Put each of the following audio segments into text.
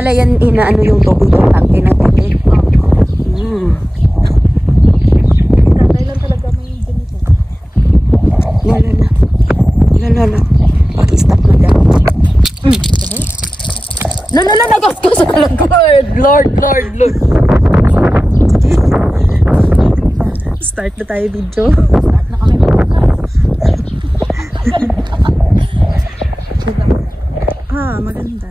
pala yan inaano yung tubig ng tangke ng tubig. Tatay lang talaga may ganito. Lala. Paki-stop mo dyan. Lala, nagasgas na lang. Lord. Start na tayo video. Start na kami. Maganda.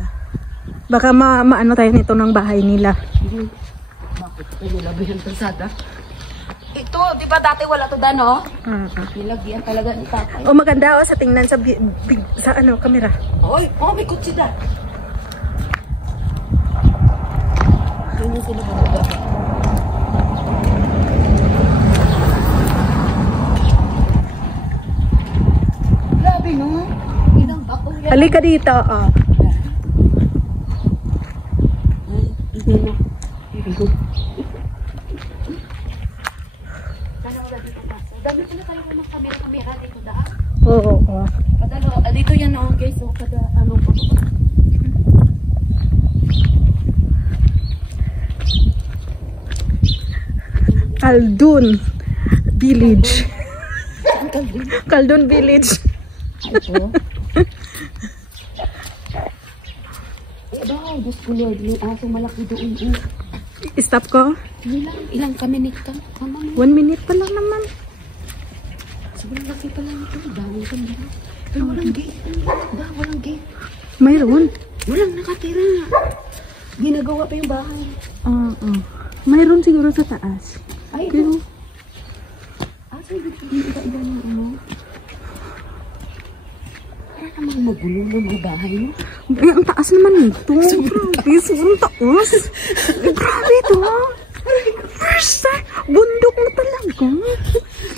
Baka maano tayo nito ng bahay nila. Bakit? Nilabi yung kalsada. Ito, di ba dati wala to dano? Nilagyan talaga ni tatay. Maganda sa tingnan sa camera. Oy, may kutsi da. Yun yung sinabaga. Grabe no? Ilang bako yan. Halika dito, Dami ko na tayo ng kamera dito daan. Oo. Dito yan guys. So, kada ano pa. Kaldun Village. Kaldun Village. Ito. Diyos ko Lord, may asong malaki doon. Stop ko. Ilang minute ka? 1 minute pa lang naman. Sobrang laki pa lang ito. Dami ka nila. Pero walang gate. Walang gate. Mayroon. Walang nakatira. Ginagawa pa yung bahay. Mayroon siguro sa taas. Ay, pero ito. So iba yung ano. Para namang magulo ng mga bahay, no? Ang taas naman ito. Sobrang taas. Grabe ito. First time. Bundok na talaga.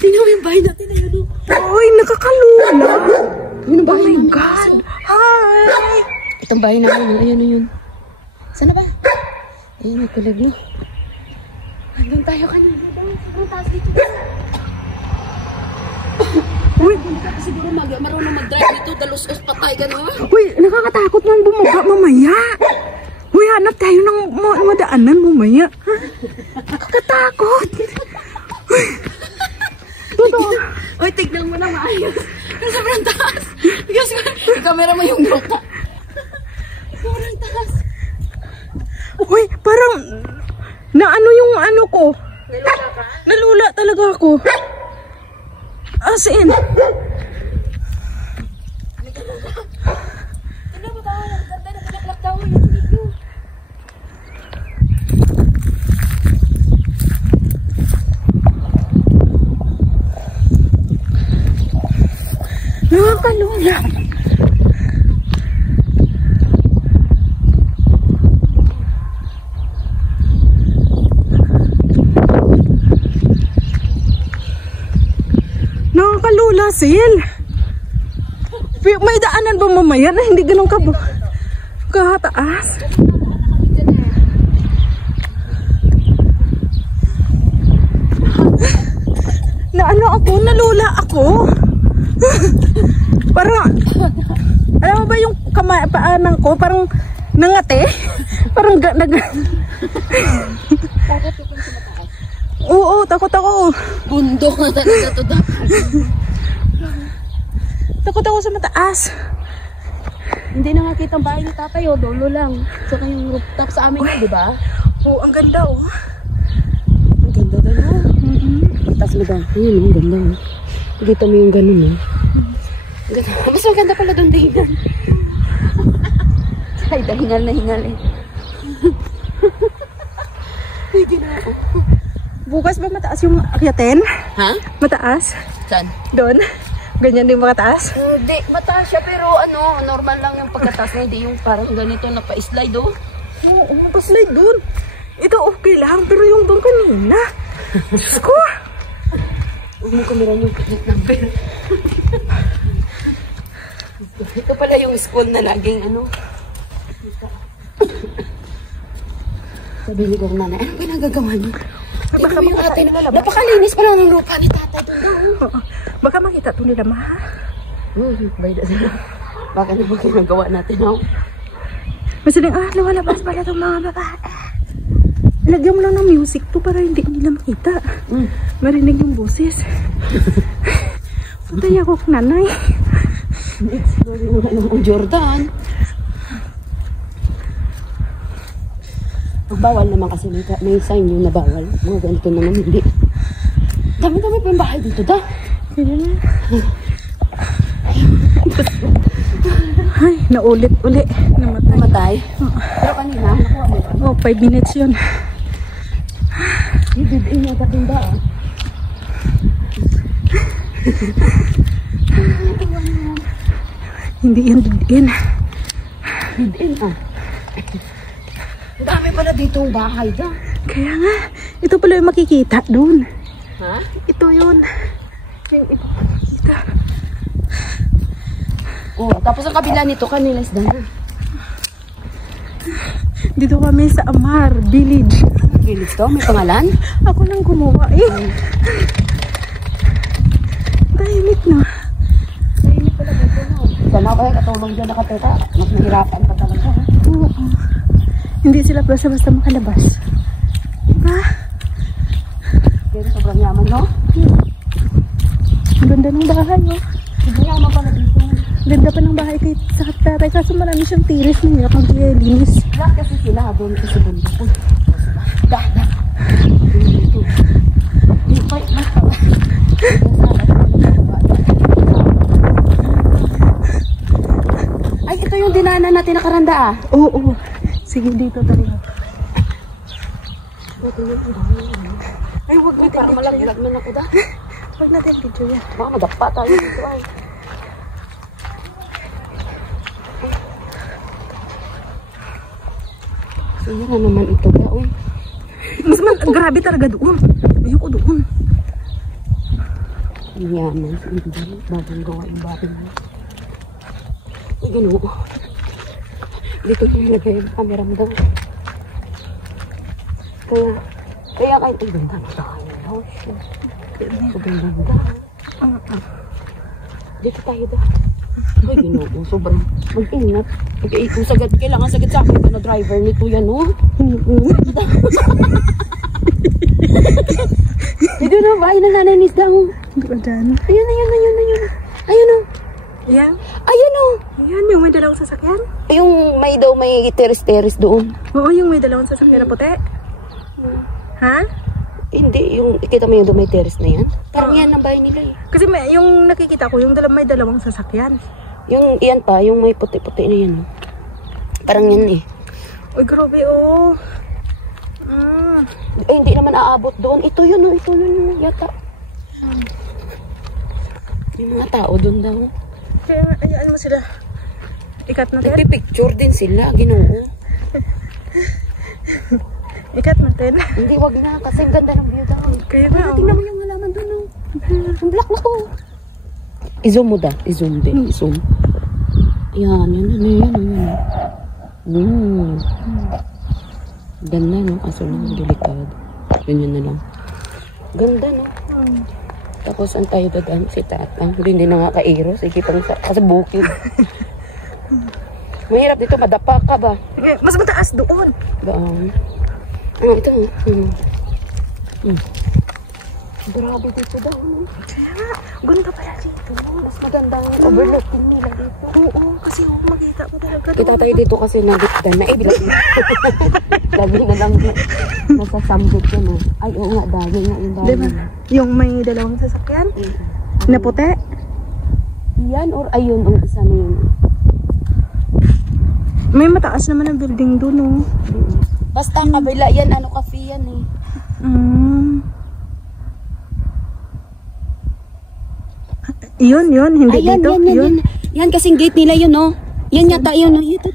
Tingnan mo yung bahay natin na yun. Ay, nakakalula. Yun ang bahay namin. Oh my God. Hi. Itong bahay namin. Ayun na yun. Sana ba? Ayun, may kulag na. Andun tayo kanina daw. Sobrang taas dito. Uy, hindi ka siguro marunong mag-drive dito. Dalos-os patay ka na. Uy, nakakatakot man bumaba mamaya. Uy, hanap tayo ng madaanan mamaya. Nakakatakot. Uy. Totoo. Uy, tignan mo na maayos. Sobrang taas. Because camera mo yung lupa. Sobrang taas. Uy, parang naano yung ano ko. Nalula ka? Nalula talaga ako. As in. Tignan mo tayo. Ganda na pinaklak daw yung video. Nakakalula. Nakakalula, Sil. May daanan ba mamaya na hindi ganun kahataas? Na ano ako, nalula ako. Parang, alam mo ba yung paanan ko, parang nangate? Parang Oo, takot ako. Bundok na talaga to dapat. Takot ako sa mataas. Hindi na nakita ang bahay ni tatay, dolo lang. Saka yung rooftop sa amin yun, di ba? Oo, ang ganda oh. Ang ganda daw na. Tapos mo daw, ayun, ang ganda. Dito mo yung ganun eh. Mas maganda pala doon din. Ay, hingal na hingal eh. Ay, ginao. Bukas ba mataas yung akyatin? Ha? Mataas? Saan? Doon? Ganyan din makataas? Hindi, mataas siya pero ano, normal lang yung pagkataas na hindi yung parang ganito na pa-slide oh. Oo, pa-slide doon. Ito okay lang, pero yung doon kanina. Diyos ko! Huwag mo kumiran yung plate number. Ito pala yung school na laging ano. Sabi ni Gornana, ano ba nagagawa niyo? Baka yung ate na napakalinis pala ng lupa ni tatay doon. Baka makita ito nila, ma. Bayda sila. Baka naman ginagawa natin, no? Masaling, lumalabas pala itong mga babae. Lagyan mo lang ng music to para hindi nila makita. Marinig yung boses. Patay ako kung nanay. Explore yung Jordan. Bawal naman kasi may sign yun na bawal. Mga ganito naman hindi. Dami-dami pa yung bahay dito da. Kaya na. Ay, naulit-uli. Namatay. Pero kanina, nakuha mo. 5 minutes yun. Didin yung katinda ah. Hindi yan didin. Didin ah. Ang dami pala dito yung bahay da. Kaya nga, ito pala yung makikita dun. Ha? Ito yun. Yung iba makikita. Oh, tapos ang kabila nito kanila isda na. Dito kami sa Amar Village. Village to? May pangalan? Ako nang gumawa eh. Tahimik na. Tahimik pala dito no. Sana kaya katulong dyan nakateta. Mas nahirapan pa talaga. Oo. Hindi sila basta-basta makalabas. Diba? Pero sobrang yaman no? Ang ganda ng bahay oh. Sobrang yaman pala dito. Ganda pa ng bahay kay sa tatay. Kaso marami siyang tiris. Mahirap maglinis. Lahat kasi sila doon kasi bundok. Uy. Dah. Ay, ito yung dinaanan natin nakaranda ah. Oo. Sige, dito tayo. Ay, huwag natin para malaglag man ako da. Huwag natin video yan. Baka madakpa tayo dito ay. So, yun na naman ito ba, uy. Grabe talaga doon. Ayoko doon. Ang yaman. Bagong gawa yung bahay mo. Ay, gano'n. Dito yung nilagay yung camera mo daw. Kaya kahit ang ganda na tayo. Oh, shit. Sobrang ganda. Dito tayo daw. Ay, gano'n. Sobrang mag-ingat. Kung sagad, kailangan sagad sa akin na driver nito yan, oh. Dito na, bahay ng nanay ni Isda, oh. Ayun. Ayun, oh. Yan. Ayun, oh. Yan, yung may dalawang sasakyan. Yung may teres-teres doon. Oo, yung may dalawang sasakyan na puti. Ha? Hindi, yung kita mo yung may teres na yan. Parang yan ang bahay nila eh. Kasi yung nakikita ko, yung may dalawang sasakyan. Yung iyan pa, yung may puti-puti na yan. Oh. Parang yan eh. Uy, grabe oh. Eh, hindi naman aabot doon. Ito yun oh, ito yun yata. Yung mga tao doon daw. Kaya, ayaan mo sila. Ikat natin. Nagpipicture din sila, Ginoo. Ikat natin. Hindi, wag na. Kasi ganda ng view daw. Kaya na, tingnan mo yung halaman doon. Oh. Ang black na ko. I-zoom mo da. I-zoom din. I-zoom. Yan. Ganda, no? Kaso lang, delikado. Yun na lang. Ganda, no? Tapos, ang tayo dadaan si Tata. Hindi na nga ka-ero. Sige pang sa bukid. Mahirap dito. Madapa ka ba? Mas mataas doon. Doon. Ito. Grabe dito daw. Kaya, ganda pala dito. Mas maganda ang overlooking nila dito. Oo, kasi makita mo talaga. Kita tayo dito kasi nagitdan na. Lagi na lang nasa sambit yun. Ay, oo nga. Dahil nga yung dahil. Diba? Yung may dalawang sasakyan? Na puti? Yan or ayun ang isa na yun. May mataas naman ang building doon, oh. Basta kabila yan. Ano cafe yan eh. Yun, hindi ay, dito. Yan kasing gate nila yun, oh. Yan yata yun, oh. Ito.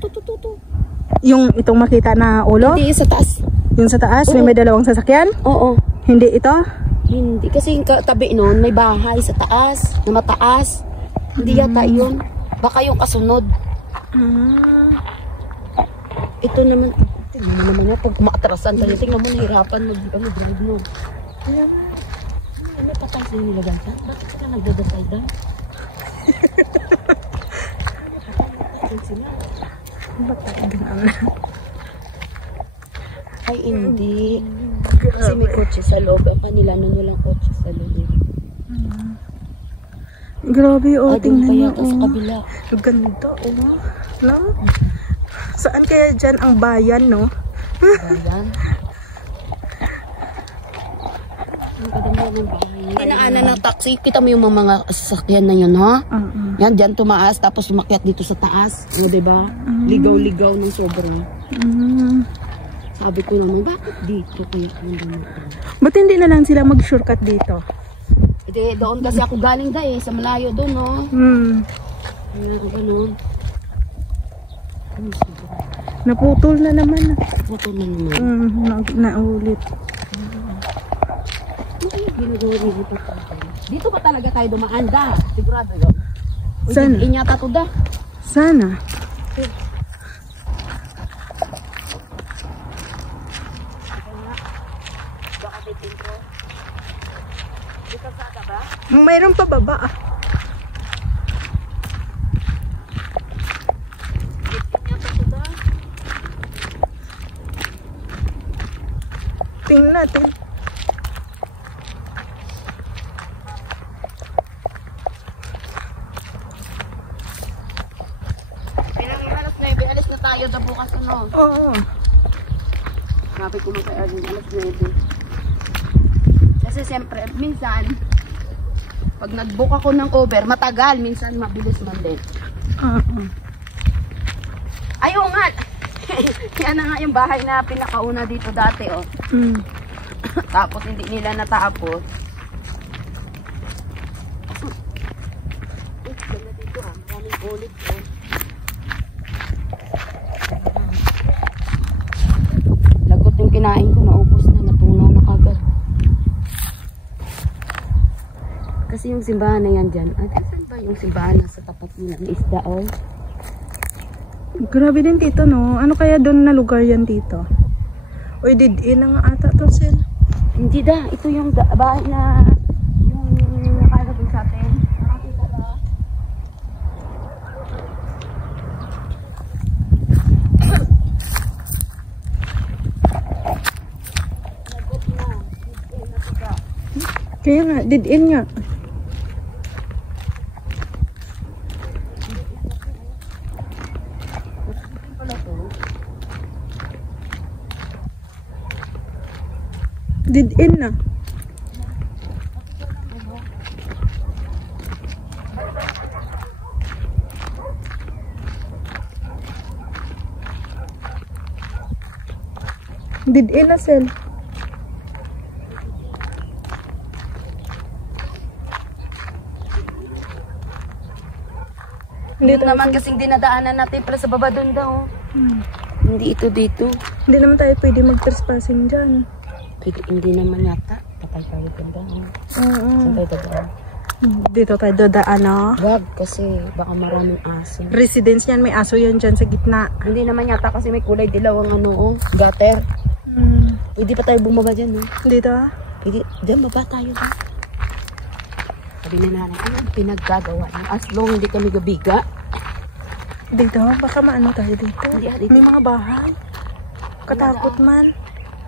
Yung itong makita na ulo? Hindi, sa taas. Yung sa taas, Oo. may dalawang sasakyan? Oo. Hindi ito? Hindi, kasi yung tabi nun, may bahay sa taas, na mataas. Hindi yata yun. Baka yung kasunod. Ito naman, tingnan mo naman yan, pag maatrasan tayo, tingnan mo, nahirapan mag-drive mo. Ano patay sa'yo nilagatan? Bakit sila nagdadasay doon? Ba't tayo dinaan? Ay, hindi. Kasi may kotse sa loob. Ang kanila, walang kotse sa loob. Grabe, oh, tingnan niyo, Doon pa yata sa kabila. Ang ganda, oh. No? Saan kaya dyan ang bayan, no? Ayan. Ang ganda mo ng bahay. Inaanan ng taxi. Kita mo yung mga sasakyan na yun, ha? Yan, dyan tumaas. Tapos umakyat dito sa taas. O, diba? Ligaw-ligaw ng sobra. Sabi ko naman, bakit dito kaya nandun ako? Ba't hindi na lang sila mag-shortcut dito? Hindi, doon kasi ako galing sa malayo doon, no? Ayan, ganun. Naputol na naman. Ito na naman. Naulit. Dito pa talaga tayo dumaan, da? Sigurado yun. Sana? Inyata to, da? Sana. Mayroon pa baba, ah. Tingnan natin. Alas 9, alis na tayo da bukas, ano? Oo. Sabi ko kay Arlene, alas 9. Kasi siyempre, minsan, pag nag-book ako ng Uber, matagal. Minsan, mabilis man din. Ayaw nga! Yan na nga yung bahay na pinakauna dito dati, oh. Tapos, hindi nila natapos. Ganda dito, ah. Maraming ulit, oh. Lagot yung kinain ko, naubos na. Natunaw na kagad. Kasi yung simbahan na yan dyan. Ay, saan ba yung simbahan na sa tapat nila ng isda, oh? Grabe din dito, no? Ano kaya doon na lugar yan dito? Uy, did-in na nga ata to, Sel. Hindi da. Ito yung bahay na yung nakalagay sa atin. Nakakita ba? Lagot na. Did-in na siya. Kaya nga, did-in nga. Did-in na. Did-in na, Sel. Hindi naman kasing dinadaanan natin pala sa baba doon daw. Hindi ito dito. Hindi naman tayo pwede mag-trespassing dyan. Hindi naman yata. Patay tayo ganda. Saan tayo dadaan? Dito tayo dadaan, no? Wag, kasi baka maraming aso. Residence yan, may aso yan dyan sa gitna. Hindi naman yata kasi may kulay dilaw ang ano, oh, gutter. Pwede pa tayo bumaba dyan, no? Dito, ah? Pwede, dyan baba tayo. Ha? Sabi na natin, ano ang pinaggagawa niyo? As long hindi kami gabiga. Dito, baka maano tayo dito. Hindi, dito. May mga bahay. Katakot man.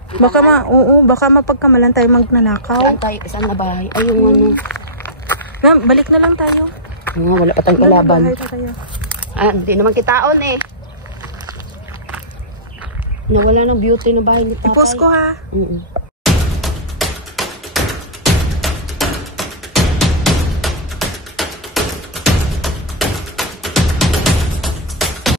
Baka oo, baka mapagkamalan tayo magnanakaw. Saan tayo? Saan na bahay? Ay, yung ano. Balik na lang tayo. Wala pa tayong kalaban. Bahay na tayo. Hindi naman kitaon eh. Nawala ng beauty ng bahay ni tatay. I-post ko, ha?